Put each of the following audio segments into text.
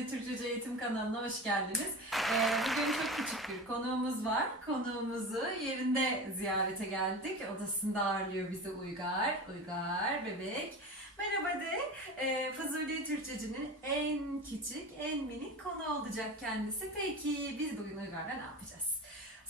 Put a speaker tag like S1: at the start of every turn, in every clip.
S1: Fuzuli Türkçe Eğitim kanalına hoş geldiniz. Ee, bugün çok küçük bir konuğumuz var. Konuğumuzu yerinde ziyarete geldik. Odasında ağırlıyor bizi Uygar. Uygar, bebek. Merhaba de. Ee, Fuzuli Türkçeci'nin en küçük, en minik konu olacak kendisi. Peki biz bugün Uygar'la ne yapacağız?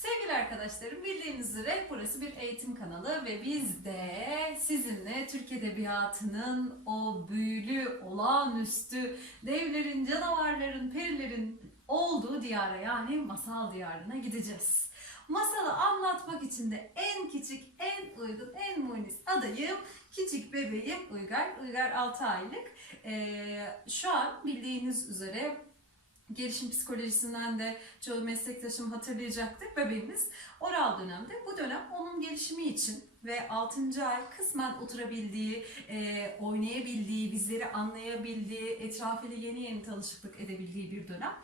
S1: Sevgili arkadaşlarım bildiğiniz üzere burası bir eğitim kanalı ve biz de sizinle Türk Edebiyatı'nın o büyülü, olağanüstü devlerin, canavarların, perilerin olduğu diyara yani masal diyarına gideceğiz. Masalı anlatmak için de en küçük, en uygun, en munis adayım küçük bebeğim Uygar. Uygar 6 aylık. Ee, şu an bildiğiniz üzere gelişim psikolojisinden de çoğu meslektaşım hatırlayacaktır. Bebeğimiz oral dönemde. Bu dönem onun gelişimi için ve 6. ay kısmen oturabildiği, e, oynayabildiği, bizleri anlayabildiği, etrafıyla yeni yeni tanışıklık edebildiği bir dönem.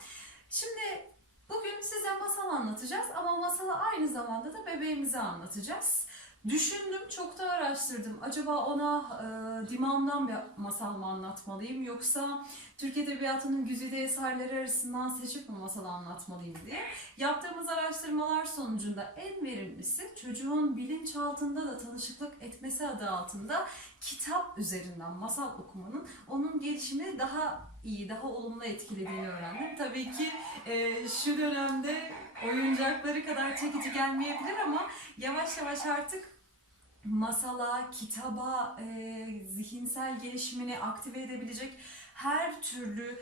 S1: Şimdi bugün size masal anlatacağız ama masalı aynı zamanda da bebeğimize anlatacağız. Düşündüm, çok da araştırdım. Acaba ona e, Diman'dan bir masal mı anlatmalıyım yoksa Türk Edebiyatı'nın güzide eserleri arasından seçip mi masal anlatmalıyım diye. Yaptığımız araştırmalar sonucunda en verimlisi çocuğun bilinçaltında da tanışıklık etmesi adı altında kitap üzerinden masal okumanın onun gelişimini daha iyi, daha olumlu etkilediğini öğrendim. Tabii ki e, şu dönemde oyuncakları kadar çekici gelmeyebilir ama yavaş yavaş artık masala, kitaba, e, zihinsel gelişimini aktive edebilecek her türlü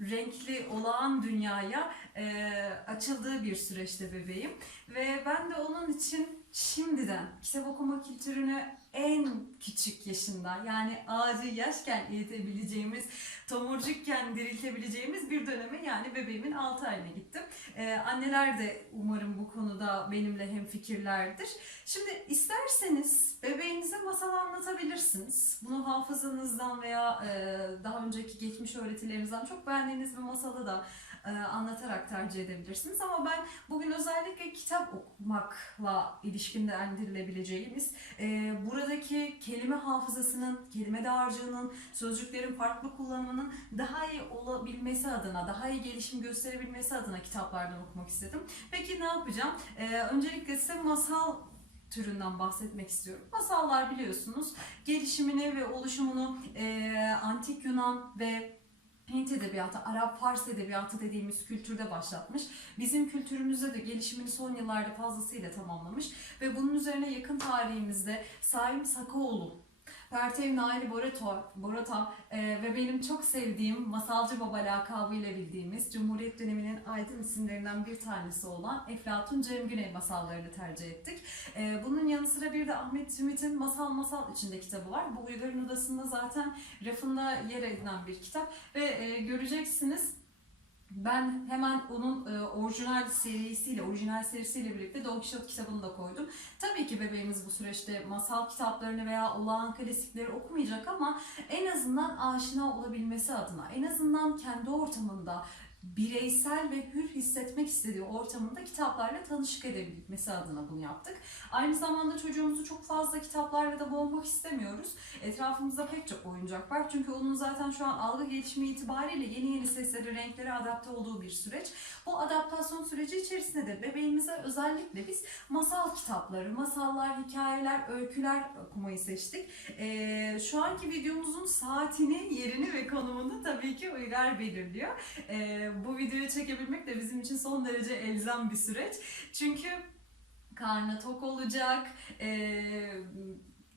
S1: renkli olağan dünyaya e, açıldığı bir süreçte bebeğim. Ve ben de onun için şimdiden kitap okuma kültürünü en küçük yaşında yani ağacı yaşken eğitebileceğimiz, tomurcukken diriltebileceğimiz bir döneme yani bebeğimin 6 ayına gittim. Ee, anneler de umarım bu konuda benimle hem fikirlerdir. Şimdi isterseniz bebeğinize masal anlatabilirsiniz. Bunu hafızanızdan veya e, daha önceki geçmiş öğretilerinizden çok beğendiğiniz bir masalı da e, anlatarak tercih edebilirsiniz. Ama ben bugün özellikle kitap okumakla ilişkilendirilebileceğimiz e, buradaki kelime hafızasının, kelime dağarcığının, sözcüklerin farklı kullanımının daha iyi olabilmesi adına, daha iyi gelişim gösterebilmesi adına kitaplardan okumak istedim. Peki ne yapacağım? E, öncelikle size masal türünden bahsetmek istiyorum. Masallar biliyorsunuz gelişimini ve oluşumunu e, antik Yunan ve Hint edebiyatı, Arap, Fars edebiyatı dediğimiz kültürde başlatmış. Bizim kültürümüzde de gelişimini son yıllarda fazlasıyla tamamlamış. Ve bunun üzerine yakın tarihimizde Saim Sakaoğlu, Pertev Naili Boratov, Boratov e, ve benim çok sevdiğim Masalcı Baba lakabıyla bildiğimiz Cumhuriyet döneminin aydın isimlerinden bir tanesi olan Eflatun Cem Güney masallarını tercih ettik. E, bunun yanı sıra bir de Ahmet Zümit'in Masal Masal içinde kitabı var. Bu Uygar'ın Odası'nda zaten rafında yer edilen bir kitap ve e, göreceksiniz ben hemen onun e, orijinal serisiyle, orijinal serisiyle birlikte Don Quixote kitabını da koydum. Tabii ki bebeğimiz bu süreçte masal kitaplarını veya olağan klasikleri okumayacak ama en azından aşina olabilmesi adına, en azından kendi ortamında bireysel ve hür hissetmek istediği ortamında kitaplarla tanışık edebilmesi adına bunu yaptık. Aynı zamanda çocuğumuzu çok fazla kitaplarla da boğmak istemiyoruz. Etrafımızda pek çok oyuncak var. Çünkü onun zaten şu an algı gelişimi itibariyle yeni yeni seslere, renklere adapte olduğu bir süreç. Bu adaptasyon süreci içerisinde de bebeğimize özellikle biz masal kitapları, masallar, hikayeler, öyküler okumayı seçtik. Ee, şu anki videomuzun saatini, yerini ve konumunu tabii ki Uygar belirliyor. Ee, bu videoyu çekebilmek de bizim için son derece elzem bir süreç. Çünkü karnı tok olacak, ee,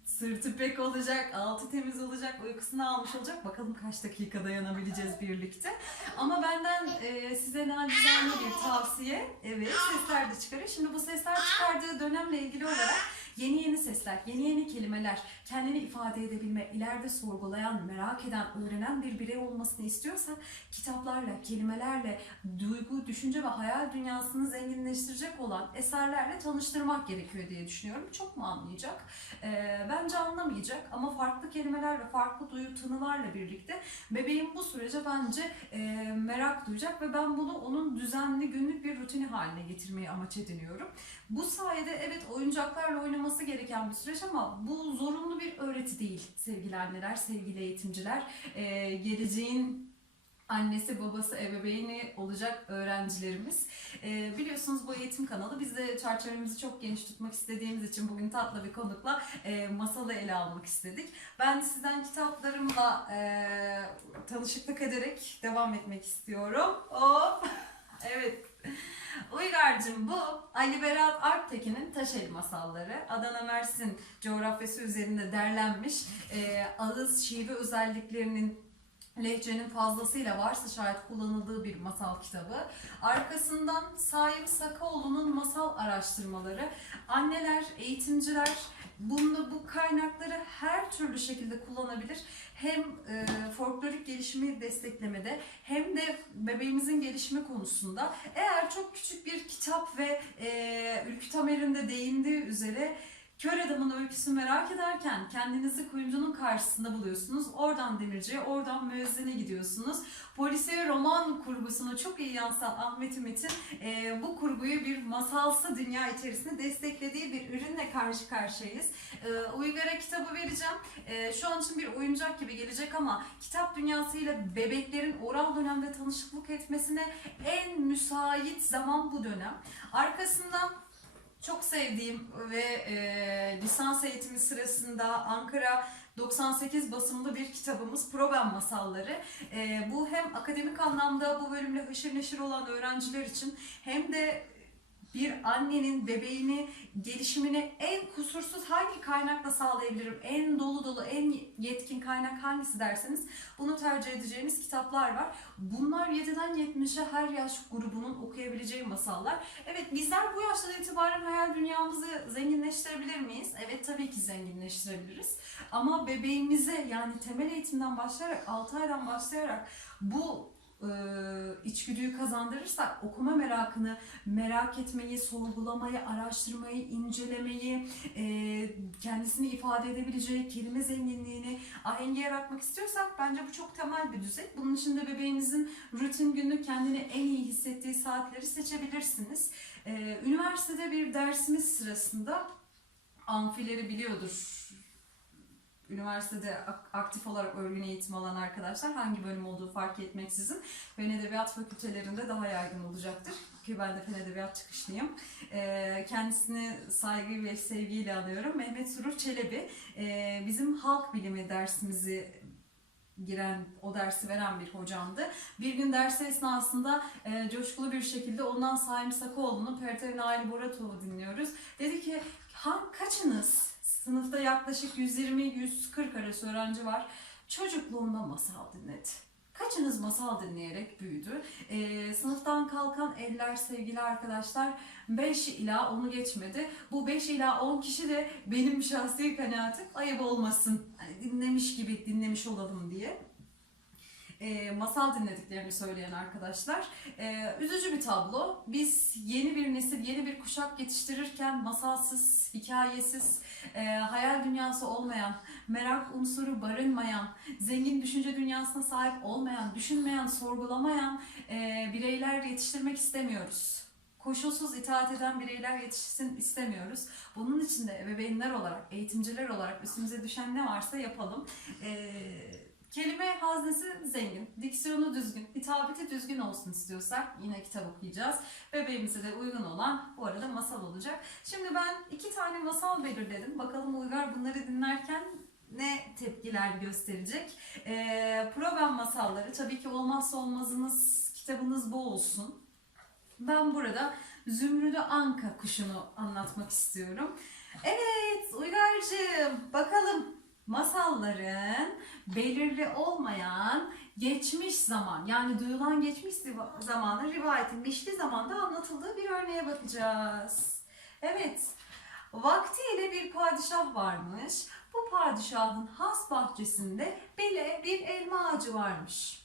S1: sırtı pek olacak, altı temiz olacak, uykusunu almış olacak. Bakalım kaç dakika dayanabileceğiz birlikte. Ama benden e, size nacizane bir tavsiye. Evet sesler de çıkarır. Şimdi bu sesler çıkardığı dönemle ilgili olarak yeni yeni sesler, yeni yeni kelimeler, kendini ifade edebilme, ileride sorgulayan, merak eden, öğrenen bir birey olmasını istiyorsan kitaplarla, kelimelerle, duygu, düşünce ve hayal dünyasını zenginleştirecek olan eserlerle tanıştırmak gerekiyor diye düşünüyorum. Çok mu anlayacak? Ee, bence anlamayacak ama farklı kelimeler ve farklı duyu tınılarla birlikte bebeğin bu sürece bence e, merak duyacak ve ben bunu onun düzenli günlük bir rutini haline getirmeyi amaç ediniyorum. Bu sayede evet oyuncaklarla oynaması gereken bir süreç ama bu zorunlu bir öğreti değil sevgili anneler, sevgili eğitimciler. Ee, geleceğin annesi babası ebeveyni olacak öğrencilerimiz. Ee, biliyorsunuz bu eğitim kanalı biz de çerçevemizi çok geniş tutmak istediğimiz için bugün tatlı bir konukla e, masalı ele almak istedik. Ben sizden kitaplarımla e, tanışıklık ederek devam etmek istiyorum. Hop! evet. Uygar'cığım bu Ali Berat Alptekin'in Taşeli Masalları. Adana Mersin coğrafyası üzerinde derlenmiş e, ağız şive özelliklerinin lehçenin fazlasıyla varsa şayet kullanıldığı bir masal kitabı. Arkasından Saim Sakaoğlu'nun masal araştırmaları. Anneler, eğitimciler bunu bu kaynakları her türlü şekilde kullanabilir. Hem e, folklorik gelişimi desteklemede hem de bebeğimizin gelişimi konusunda. Eğer çok küçük bir kitap ve e, Ülkü Tamer'in de değindiği üzere Kör adamın öyküsünü merak ederken kendinizi kuyumcunun karşısında buluyorsunuz. Oradan demirciye, oradan müezzine gidiyorsunuz. Polisiye roman kurgusunu çok iyi yansıtan Ahmet Ümit'in e, bu kurguyu bir masalsı dünya içerisinde desteklediği bir ürünle karşı karşıyayız. E, Uygar'a kitabı vereceğim. E, şu an için bir oyuncak gibi gelecek ama kitap dünyasıyla bebeklerin oral dönemde tanışıklık etmesine en müsait zaman bu dönem. Arkasından çok sevdiğim ve e, lisans eğitimi sırasında Ankara 98 basımlı bir kitabımız Problem Masalları. E, bu hem akademik anlamda bu bölümle haşır neşir olan öğrenciler için hem de bir annenin bebeğini gelişimini en kusursuz hangi kaynakla sağlayabilirim? En dolu dolu, en yetkin kaynak hangisi derseniz bunu tercih edeceğiniz kitaplar var. Bunlar 7'den 70'e her yaş grubunun okuyabileceği masallar. Evet bizler bu yaştan itibaren hayal dünyamızı zenginleştirebilir miyiz? Evet tabii ki zenginleştirebiliriz. Ama bebeğimize yani temel eğitimden başlayarak 6 aydan başlayarak bu e, içgüdüyü kazandırırsak okuma merakını, merak etmeyi, sorgulamayı, araştırmayı, incelemeyi, kendisini ifade edebileceği kelime zenginliğini, ahengi yaratmak istiyorsak bence bu çok temel bir düzey. Bunun için de bebeğinizin rutin günlük kendini en iyi hissettiği saatleri seçebilirsiniz. Üniversitede bir dersimiz sırasında amfileri biliyordur üniversitede ak- aktif olarak örgün eğitim alan arkadaşlar hangi bölüm olduğu fark etmeksizin fen edebiyat fakültelerinde daha yaygın olacaktır. Ki ben de fen edebiyat çıkışlıyım. Ee, kendisini saygı ve sevgiyle anıyorum. Mehmet Surur Çelebi ee, bizim halk bilimi dersimizi giren, o dersi veren bir hocamdı. Bir gün dersi esnasında e, coşkulu bir şekilde ondan Saim Sakaoğlu'nun Pertev Nail Boratov'u dinliyoruz. Dedi ki, kaçınız? Sınıfta yaklaşık 120-140 arası öğrenci var. Çocukluğunda masal dinledi. Kaçınız masal dinleyerek büyüdü? Ee, sınıftan kalkan eller sevgili arkadaşlar 5 ila 10'u geçmedi. Bu 5 ila 10 kişi de benim şahsi kanaatim ayıp olmasın. Hani dinlemiş gibi dinlemiş olalım diye. Ee, masal dinlediklerini söyleyen arkadaşlar. Ee, üzücü bir tablo. Biz yeni bir nesil, yeni bir kuşak yetiştirirken masalsız, hikayesiz, e, hayal dünyası olmayan, merak unsuru barınmayan, zengin düşünce dünyasına sahip olmayan, düşünmeyen, sorgulamayan e, bireyler yetiştirmek istemiyoruz. Koşulsuz itaat eden bireyler yetişsin istemiyoruz. Bunun için de ebeveynler olarak, eğitimciler olarak üstümüze düşen ne varsa yapalım. E, kelime haznesi zengin, diksiyonu düzgün, hitabeti düzgün olsun istiyorsak yine kitap okuyacağız. Bebeğimize de uygun olan bu arada masal olacak. Şimdi ben iki tane masal belirledim. Bakalım Uygar bunları dinlerken ne tepkiler gösterecek. Ee, program masalları tabii ki olmazsa olmazınız kitabınız bu olsun. Ben burada Zümrüdü Anka kuşunu anlatmak istiyorum. Evet Uygar'cığım bakalım masalların belirli olmayan geçmiş zaman yani duyulan geçmiş zamanın rivayetin geçtiği zamanda anlatıldığı bir örneğe bakacağız. Evet, vaktiyle bir padişah varmış. Bu padişahın has bahçesinde bile bir elma ağacı varmış.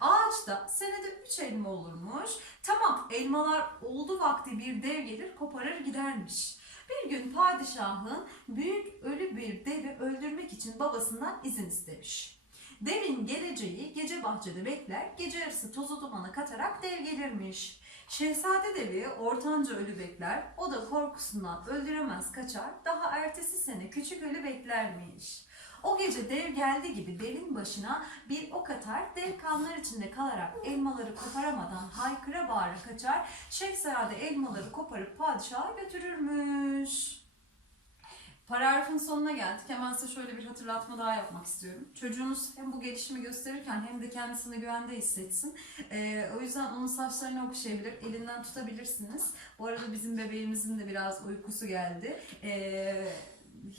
S1: Ağaçta senede üç elma olurmuş. Tamam elmalar oldu vakti bir dev gelir koparır gidermiş. Bir gün padişahın büyük ölü bir devi öldürmek için babasından izin istemiş. Devin geleceği gece bahçede bekler, gece yarısı tozu dumana katarak dev gelirmiş. Şehzade devi ortanca ölü bekler, o da korkusundan öldüremez kaçar, daha ertesi sene küçük ölü beklermiş. O gece dev geldi gibi devin başına bir ok atar, dev kanlar içinde kalarak elmaları koparamadan haykıra bağıra kaçar, Şehzade elmaları koparıp padişaha götürürmüş. Paragrafın sonuna geldik. Hemen size şöyle bir hatırlatma daha yapmak istiyorum. Çocuğunuz hem bu gelişimi gösterirken hem de kendisini güvende hissetsin. Ee, o yüzden onun saçlarını okşayabilir, elinden tutabilirsiniz. Bu arada bizim bebeğimizin de biraz uykusu geldi. Ee,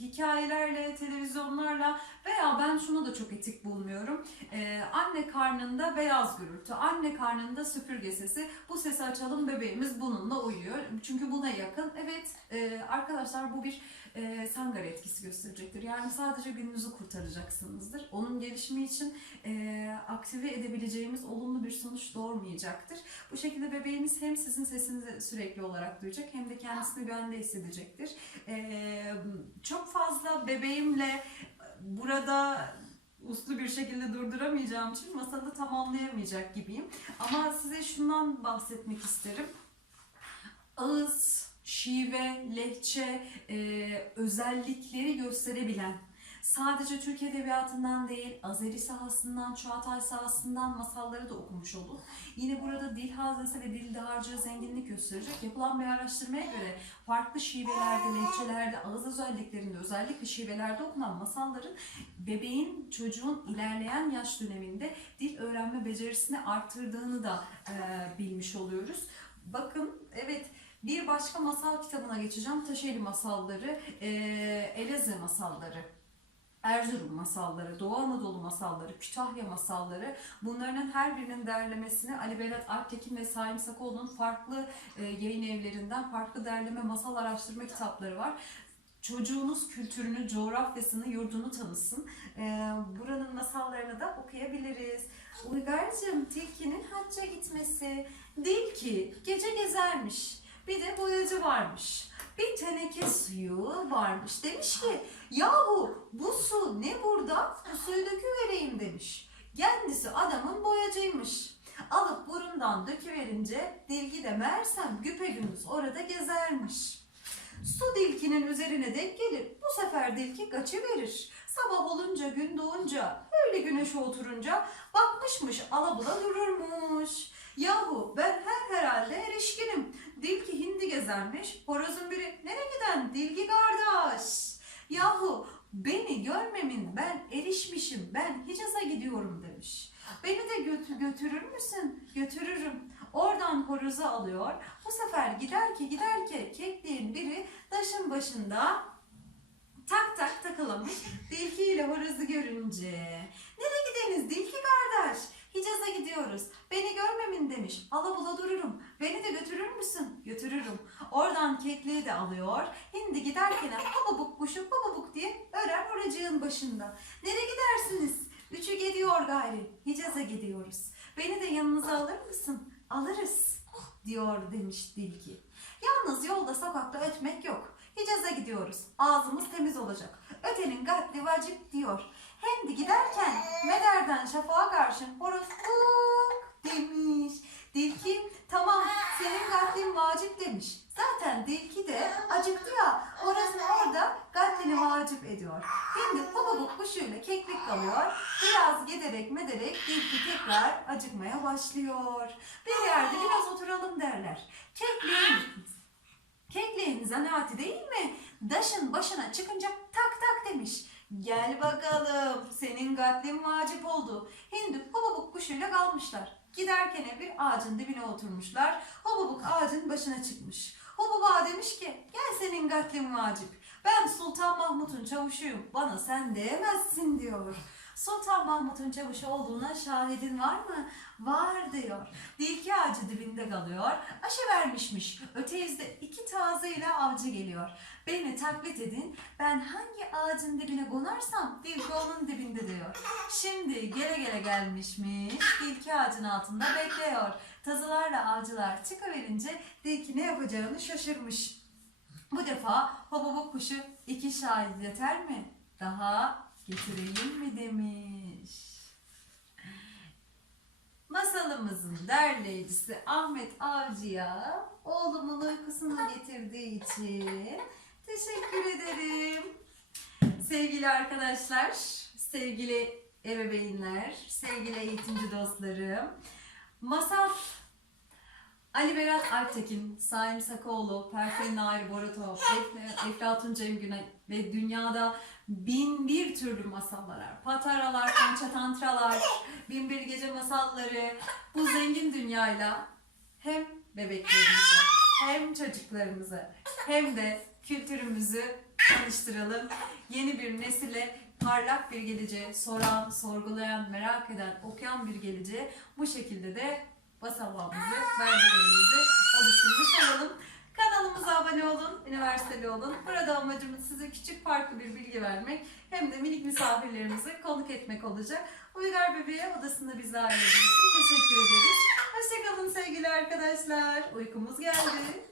S1: hikayelerle, televizyonlarla veya ben şunu da çok etik bulmuyorum. Ee, anne karnında beyaz gürültü, anne karnında süpürge sesi. Bu sesi açalım bebeğimiz bununla uyuyor. Çünkü buna yakın. Evet e, arkadaşlar bu bir e, sangara etkisi gösterecektir. Yani sadece gününüzü kurtaracaksınızdır. Onun gelişimi için e, aktive edebileceğimiz olumlu bir sonuç doğurmayacaktır. Bu şekilde bebeğimiz hem sizin sesinizi sürekli olarak duyacak hem de kendisini güvende hissedecektir. E, çok fazla bebeğimle burada uslu bir şekilde durduramayacağım için masalı tamamlayamayacak gibiyim. Ama size şundan bahsetmek isterim. Ağız, şive, lehçe e, özellikleri gösterebilen sadece Türk Edebiyatı'ndan değil, Azeri sahasından, Çağatay sahasından masalları da okumuş olun. Yine burada dil haznesi ve dil dağarcığı zenginlik gösterecek. Yapılan bir araştırmaya göre farklı şivelerde, lehçelerde, ağız özelliklerinde, özellikle şivelerde okunan masalların bebeğin, çocuğun ilerleyen yaş döneminde dil öğrenme becerisini arttırdığını da e, bilmiş oluyoruz. Bakın, evet bir başka masal kitabına geçeceğim. Taşeli masalları, Elazığ masalları. Erzurum masalları, Doğu Anadolu masalları, Kütahya masalları bunların her birinin derlemesini Ali Berat Alptekin ve Saim Sakoğlu'nun farklı yayın evlerinden farklı derleme masal araştırma kitapları var. Çocuğunuz kültürünü, coğrafyasını, yurdunu tanısın. Buranın masallarını da okuyabiliriz. Uygar'cığım tilkinin hacca gitmesi. Dilki gece gezermiş. Bir de boyacı varmış. Bir teneke suyu varmış. Demiş ki yahu bu su ne burada? Bu suyu döküvereyim demiş. Kendisi adamın boyacıymış. Alıp burundan döküverince dilgi de meğersem güpegümüz orada gezermiş. Su dilkinin üzerine denk gelir. Bu sefer dilki kaçıverir. Sabah olunca gün doğunca öyle güneşe oturunca bakmışmış alabula dururmuş. Yahu ben her herhalde erişkinim. Dilki hindi gezermiş. Horozun biri nereye giden dilgi kardeş. Yahu beni görmemin ben erişmişim. Ben Hicaz'a gidiyorum demiş. Beni de götü götürür müsün? Götürürüm. Oradan horozu alıyor. Bu sefer gider ki gider ki kekliğin biri taşın başında tak tak takılamış. Dilki ile horozu görünce. Nereye gideniz Dilki kardeş? Hicaz'a gidiyoruz. Beni görmemin demiş. Alabula dururum. Beni de götürür müsün? Götürürüm. Oradan kekliği de alıyor. Hindi giderken bababuk kuşu bababuk diye örer oracığın başında. Nereye gidersiniz? Üçü gidiyor gayri. Hicaz'a gidiyoruz. Beni de yanınıza alır mısın? Alırız diyor demiş Dilki. Yalnız yolda sokakta ötmek yok. Hicaz'a gidiyoruz. Ağzımız temiz olacak. Ötenin gatli vacip diyor. Hindi giderken Meder'den şafağa karşı horoz kuk demiş. Dilki tamam senin gatlin vacip demiş. Zaten Dilki de acıktı ya orası orada gatlini vacip ediyor. Hindi bababuk kuşuyla keklik kalıyor. Biraz giderek mederek Dilki tekrar acıkmaya başlıyor. Bir yerde biraz oturalım derler. Kekliğin Kekliğin zanaati değil mi? Daşın başına çıkınca tak tak demiş. Gel bakalım senin gatlin vacip oldu. Hindu hubabuk kuşuyla kalmışlar. Giderken bir ağacın dibine oturmuşlar. Hubabuk ağacın başına çıkmış. Hububa demiş ki gel senin gatlin vacip. Ben Sultan Mahmut'un çavuşuyum. Bana sen diyemezsin diyor. Sultan Mahmut'un çavuşu olduğuna şahidin var mı? Var diyor. Dilki ağacı dibinde kalıyor. Aşı vermişmiş. Öte yüzde iki tazıyla avcı geliyor. Beni taklit edin. Ben hangi ağacın dibine konarsam Dilki onun dibinde diyor. Şimdi gele gele gelmişmiş. Dilki ağacın altında bekliyor. Tazılarla avcılar çıkıverince Dilki ne yapacağını şaşırmış. Bu defa bababuk kuşu iki şahit yeter mi? Daha getireyim mi demiş. Masalımızın derleyicisi Ahmet Avcı'ya oğlumun uykusunu getirdiği için teşekkür ederim. Sevgili arkadaşlar, sevgili ebeveynler, sevgili eğitimci dostlarım. Masal Ali Berat Alptekin, Saim Sakoğlu, Perfen Nair Boratov, Ef- Eflatun Cem Güney ve dünyada bin bir türlü masallar. Pataralar, pançatantralar, bin bir gece masalları. Bu zengin dünyayla hem bebeklerimizi hem çocuklarımızı hem de kültürümüzü tanıştıralım. Yeni bir nesile parlak bir geleceğe, soran, sorgulayan, merak eden, okuyan bir geleceğe bu şekilde de basamağımızı, merdivenimizi oluşturmuş olalım. Kanalımıza abone olun, üniversiteli olun. Burada amacımız size küçük farklı bir bilgi vermek hem de minik misafirlerimizi konuk etmek olacak. Uygar Bebeğe odasında bizi ağırladığınız için teşekkür ederiz. Hoşçakalın sevgili arkadaşlar. Uykumuz geldi.